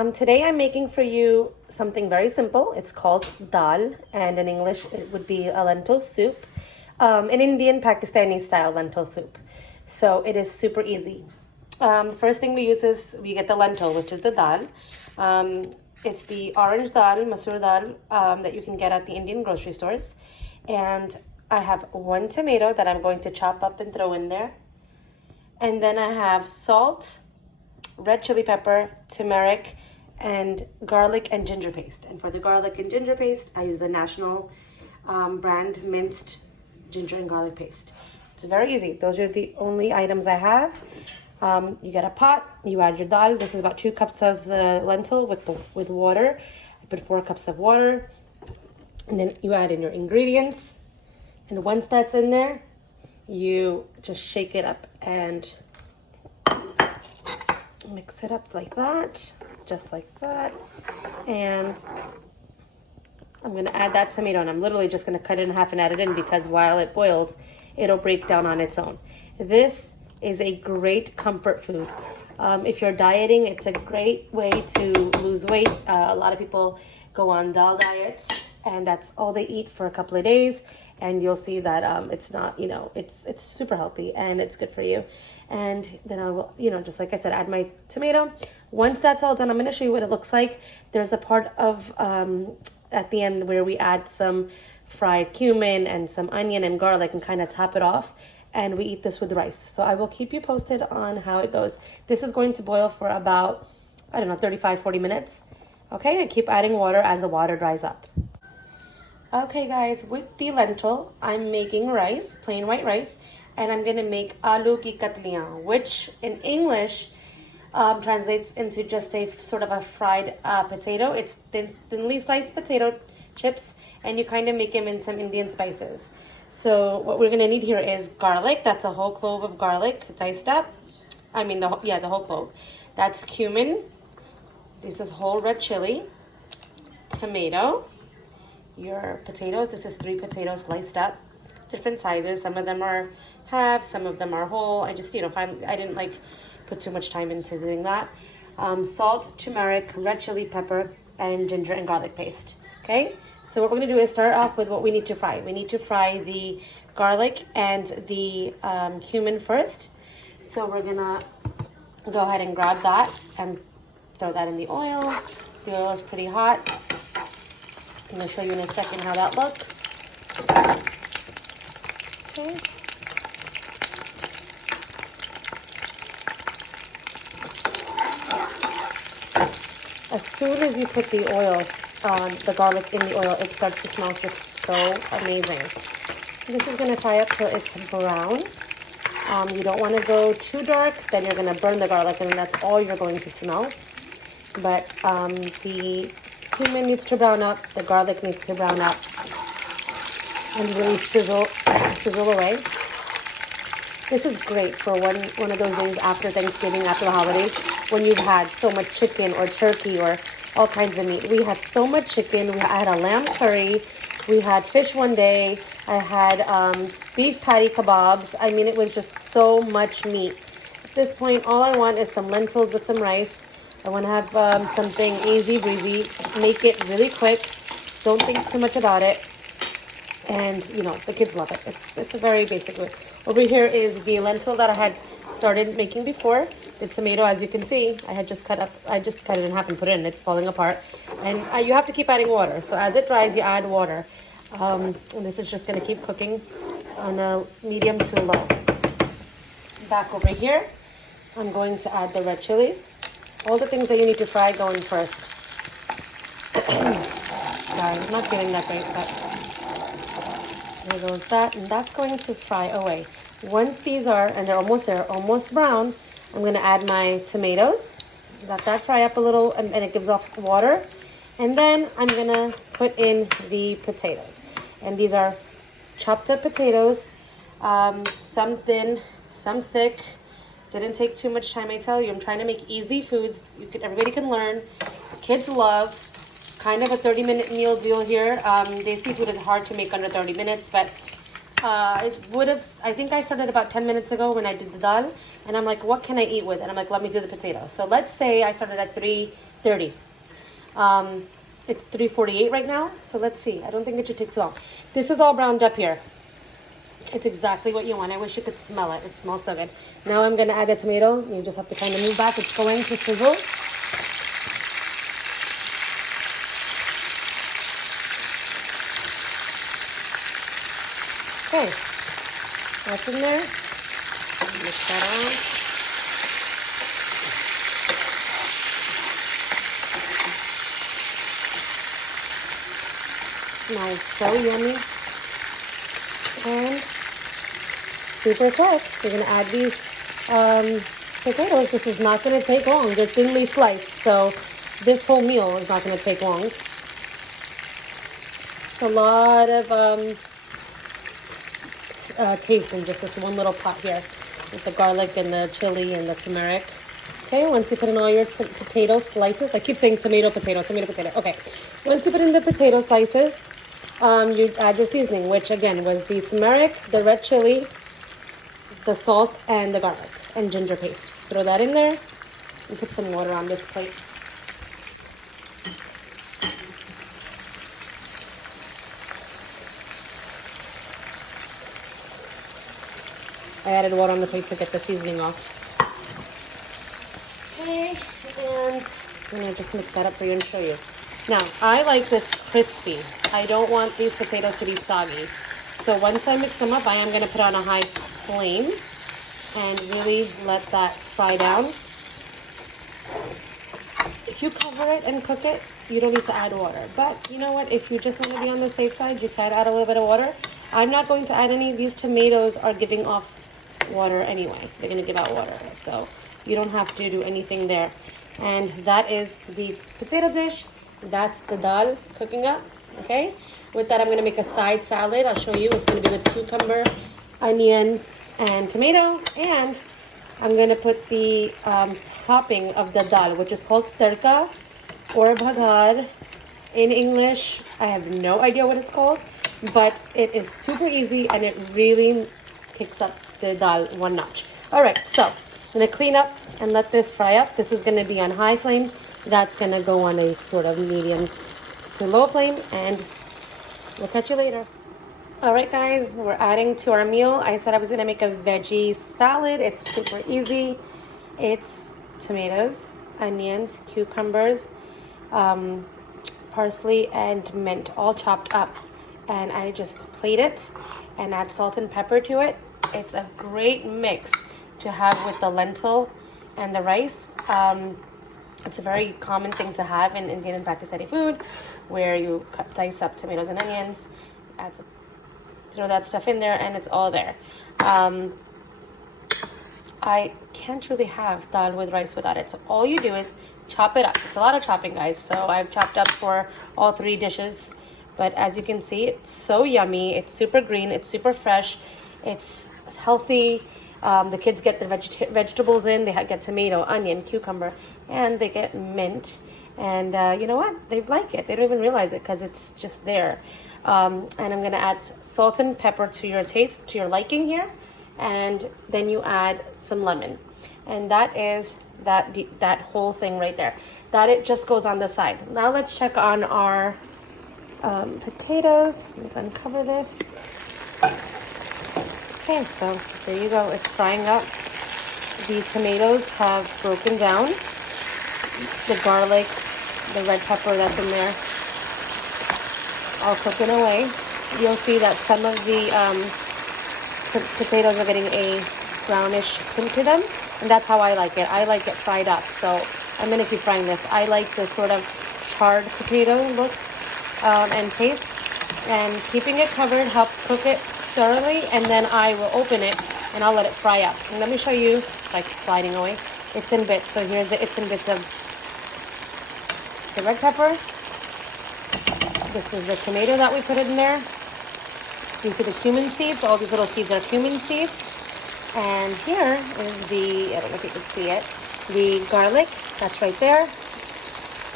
Today I'm making for you something very simple. It's called Daal, and in English it would be a lentil soup, an Indian Pakistani style lentil soup. So it is super easy. First thing we use is we get the lentil, which is the dal. It's the orange dal, masoor dal, that you can get at the Indian grocery stores. And I have one tomato that I'm going to chop up and throw in there. And then I have salt, red chili pepper, turmeric, and garlic and ginger paste. And for the garlic and ginger paste, I use the National brand minced ginger and garlic paste. It's very easy. Those are the only items I have. You get a pot, you add your dal. This is about 2 cups of the lentil with water. I put 4 cups of water, and then you add in your ingredients. And once that's in there, you just shake it up and mix it up like that, just like that. And I'm gonna add that tomato, and I'm literally just gonna cut it in half and add it in because while it boils, it'll break down on its own. This is a great comfort food. If you're dieting, it's a great way to lose weight. A lot of people go on dal diets, and that's all they eat for a couple of days, and you'll see that it's not, it's super healthy and it's good for you. And then I will, just like I said, add my tomato. Once that's all done, I'm going to show you what it looks like. There's a part of at the end where we add some fried cumin and some onion and garlic and kind of top it off, and we eat this with rice. So I will keep you posted on how it goes. This is going to boil for about, 35-40 minutes. Okay, I keep adding water as the water dries up. Okay guys, with the lentil, I'm making rice, plain white rice, and I'm gonna make Aloo ki Kathliya, which in English translates into just a sort of a fried potato. It's thinly sliced potato chips, and you kind of make them in some Indian spices. So what we're gonna need here is garlic. That's a whole clove of garlic diced up. The whole clove. That's cumin. This is whole red chili. Tomato. Your potatoes. This is 3 potatoes sliced up, different sizes. Some of them are half, some of them are whole. I just, I didn't put too much time into doing that. Salt, turmeric, red chili pepper, and ginger and garlic paste. Okay. So what we're gonna do is start off with what we need to fry. We need to fry the garlic and the cumin first. So we're gonna go ahead and grab that and throw that in the oil. The oil is pretty hot. I'm going to show you in a second how that looks. Okay. As soon as you put the garlic in the oil, it starts to smell just so amazing. This is going to fry up till it's brown. You don't want to go too dark, then you're going to burn the garlic, and that's all you're going to smell. But the cumin needs to brown up, the garlic needs to brown up, and really sizzle away. This is great for one of those days after Thanksgiving, after the holidays, when you've had so much chicken or turkey or all kinds of meat. We had so much chicken. I had a lamb curry. We had fish one day. I had beef patty kebabs. It was just so much meat. At this point, all I want is some lentils with some rice. I want to have something easy breezy. Make it really quick. Don't think too much about it. And, the kids love it. It's a very basic way. Over here is the lentil that I had started making before. The tomato, as you can see, I just cut it in half and put it in. It's falling apart. And you have to keep adding water. So as it dries, you add water. And this is just going to keep cooking on a medium to low. Back over here, I'm going to add the red chilies. All the things that you need to fry go in first. Sorry, I'm not feeling that great, but there goes that, and that's going to fry away. Once these are, and they're almost brown, I'm going to add my tomatoes. Let that fry up a little, and it gives off water. And then I'm going to put in the potatoes. And these are chopped up potatoes, some thin, some thick. Didn't take too much time, I tell you. I'm trying to make easy foods. Everybody can learn. Kids love. Kind of a 30-minute meal deal here. Desi food is hard to make under 30 minutes, but it would have, I think I started about 10 minutes ago when I did the dal, and I'm like, what can I eat with? And I'm like, let me do the potatoes. So let's say I started at 3 30. It's 3:48 right now, so let's see. I don't think it should take too long. This is all browned up here. It's exactly what you want. I wish you could smell it. It smells so good. Now I'm gonna add the tomato. You just have to kind of move back. It's going to sizzle. Okay, that's in there. Mix that on. Smells so yummy. And super quick. We're going to add these potatoes. This is not going to take long. They're thinly sliced, so this whole meal is not going to take long. It's a lot of taste in just this one little pot here with the garlic and the chili and the turmeric. Okay, once you put in all your potato slices, I keep saying tomato, potato. Okay, once you put in the potato slices, you add your seasoning, which again was the turmeric, the red chili, the salt, and the garlic and ginger paste. Throw that in there and put some water on this plate. I added water on the plate to get the seasoning off. Okay, and I'm gonna just mix that up for you and show you. Now, I like this crispy. I don't want these potatoes to be soggy. So once I mix them up, I am gonna put on a high flame and really let that fry down. If you cover it and cook it, you don't need to add water. But you know what? If you just want to be on the safe side, you can add a little bit of water. I'm not going to add any. These tomatoes are giving off water anyway. They're going to give out water. So you don't have to do anything there. And that is the potato dish. That's the dal cooking up. Okay. With that, I'm going to make a side salad. I'll show you. It's going to be with cucumber, onion, and tomato. And I'm going to put the topping of the dal, which is called tadka or bhagar in English. I have no idea what it's called, but it is super easy and it really kicks up the dal one notch. All right, so I'm going to clean up and let this fry up. This is going to be on high flame. That's going to go on a sort of medium to low flame, and we'll catch you later. All right, guys, we're adding to our meal. I said I was gonna make a veggie salad. It's super easy. It's tomatoes, onions, cucumbers, parsley, and mint, all chopped up. And I just plate it and add salt and pepper to it. It's a great mix to have with the lentil and the rice. It's a very common thing to have in Indian and Pakistani food, where you dice up tomatoes and onions, add some, throw that stuff in there, and it's all there. I can't really have dal with rice without it. So all you do is chop it up. It's a lot of chopping, guys. So I've chopped up for all three dishes. But as you can see, it's so yummy. It's super green. It's super fresh. It's healthy. The kids get their vegetables in. They get tomato, onion, cucumber, and they get mint. And you know what? They like it. They don't even realize it because it's just there. And I'm going to add salt and pepper to your taste, to your liking here. And then you add some lemon. And that is that whole thing right there. That it just goes on the side. Now let's check on our potatoes. I'm going to uncover this. Okay, so there you go. It's frying up. The tomatoes have broken down. The garlic, the red pepper that's in there, all cooking away. You'll see that some of the potatoes are getting a brownish tint to them, and that's how I like it. I like it fried up, so I'm going to keep frying this. I like the sort of charred potato look and taste, and keeping it covered helps cook it thoroughly, and then I will open it and I'll let it fry up. And let me show you, like sliding away, it's in bits. So here's the it's in bits of the red pepper. This is the tomato that we put in there. You see the cumin seeds? All these little seeds are cumin seeds. And here is the, I don't know if you can see it, the garlic. That's right there.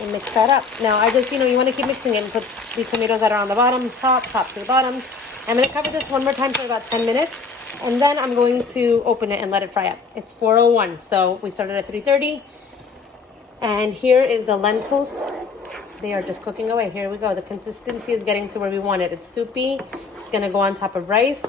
And mix that up. Now I just, you want to keep mixing it and put the tomatoes that are on the bottom, top to the bottom. I'm going to cover this one more time for about 10 minutes. And then I'm going to open it and let it fry up. It's 4:01, so we started at 3:30. And here is the lentils. They are just cooking away. Here we go. The consistency is getting to where we want it. It's soupy. It's going to go on top of rice.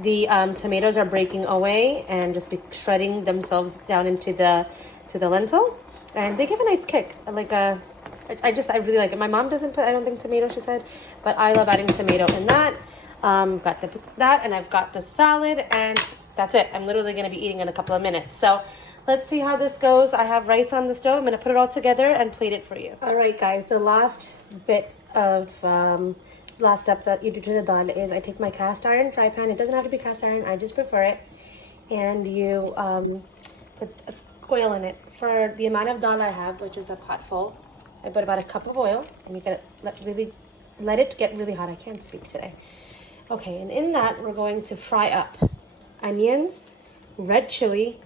The tomatoes are breaking away and just be shredding themselves down into the lentil. And they give a nice kick. I really like it. My mom doesn't put, I don't think, tomato, she said. But I love adding tomato in that. Got that, and I've got the salad, and that's it. I'm literally going to be eating in a couple of minutes. So let's see how this goes. I have rice on the stove. I'm going to put it all together and plate it for you. All right, guys, the last bit of last step that you do to the dal is I take my cast iron fry pan. It doesn't have to be cast iron. I just prefer it. And you put oil in it. For the amount of dal I have, which is a pot full, I put about a cup of oil, and you gotta let it get really hot. I can't speak today. Okay, and in that, we're going to fry up onions, red chili,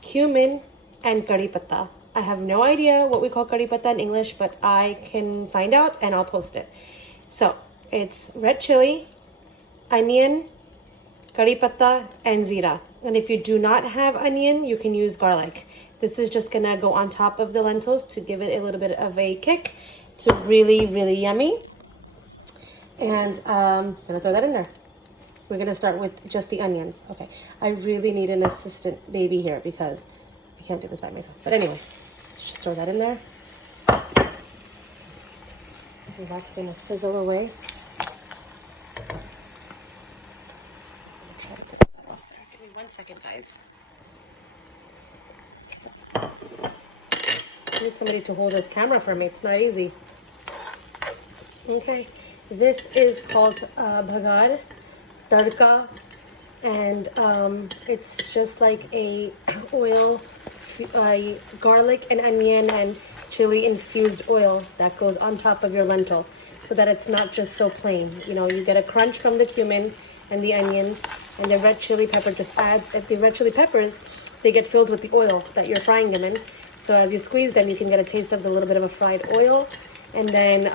cumin, and curry patta. I have no idea what we call curry patta in English, but I can find out and I'll post it. So it's red chili, onion, curry patta, and zira. And if you do not have onion, you can use garlic. This is just gonna go on top of the lentils to give it a little bit of a kick. It's really, really yummy. And I'm gonna throw that in there. We're gonna start with just the onions. Okay, I really need an assistant baby here because I can't do this by myself. But anyway, just throw that in there. And that's gonna sizzle away. Try to get that off there. Give me 1 second, guys. I need somebody to hold this camera for me. It's not easy. Okay. This is called bhagar, tadka, and it's just like a oil, garlic and onion and chili infused oil that goes on top of your lentil, so that it's not just so plain. You know, you get a crunch from the cumin and the onions, and the red chili pepper just adds. If the red chili peppers, they get filled with the oil that you're frying them in. So as you squeeze them, you can get a taste of the little bit of a fried oil, and then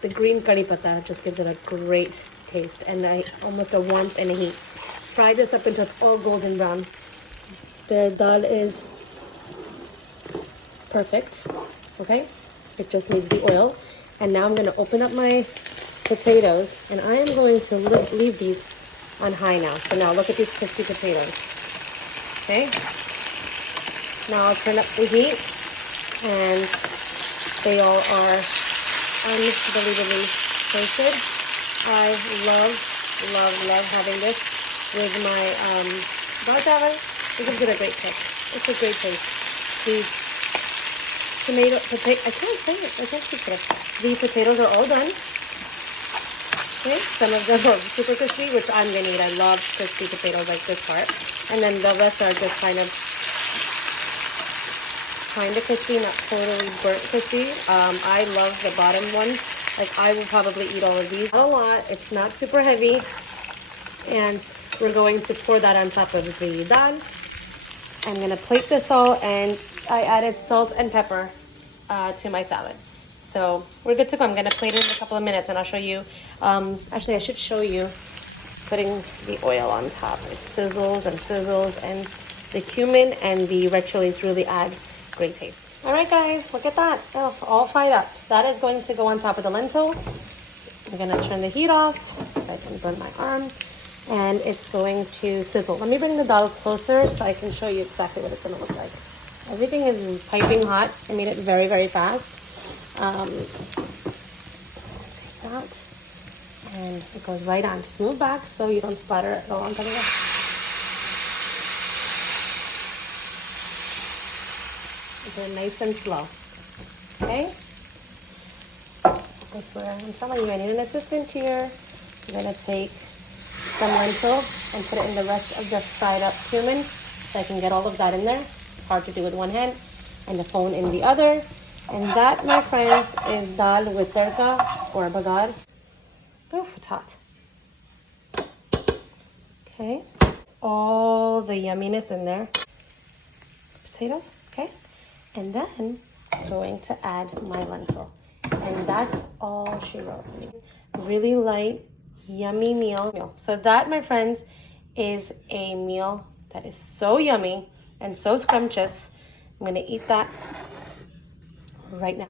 the green curry patta just gives it a great taste and almost a warmth and a heat. Fry this up until it's all golden brown. The dal is perfect, okay? It just needs the oil. And now I'm going to open up my potatoes, and I am going to leave these on high now. So now look at these crispy potatoes, okay? Now I'll turn up the heat, and they all are unbelievably tasted. I love having this with my dal chawal. It gives it a great taste. It's a great taste. The I can't say it. I can't speak for it. The potatoes are all done. Okay, some of them are super crispy, which I'm gonna eat. I love crispy potatoes like this part. And then the rest are just kind of crispy, not totally burnt crispy. I love the bottom one. Like, I will probably eat all of these. Not a lot. It's not super heavy. And we're going to pour that on top of the dal. I'm going to plate this all, and I added salt and pepper to my salad. So we're good to go. I'm going to plate it in a couple of minutes, and I'll show you. Actually, I should show you putting the oil on top. It sizzles, and the cumin and the red chilies really add great taste. All right, guys, look at that. Oh, all fried up. That is going to go on top of the lentil. I'm going to turn the heat off so I can burn my arm. And it's going to sizzle. Let me bring the dal closer so I can show you exactly what it's going to look like. Everything is piping hot. I made it very, very fast. Take that. And it goes right on. Just move back so you don't splatter it all on top of it. They're nice and slow. Okay? I swear, I'm telling you, I need an assistant here. I'm going to take some lentil and put it in the rest of the fried up cumin so I can get all of that in there. It's hard to do with one hand, and the phone in the other. And that, my friends, is dal with tadka or bhagar. Oh, it's hot. Okay. All the yumminess in there. Potatoes, okay? And then I'm going to add my lentil. And that's all she wrote. Really light, yummy meal. So that, my friends, is a meal that is so yummy and so scrumptious. I'm going to eat that right now.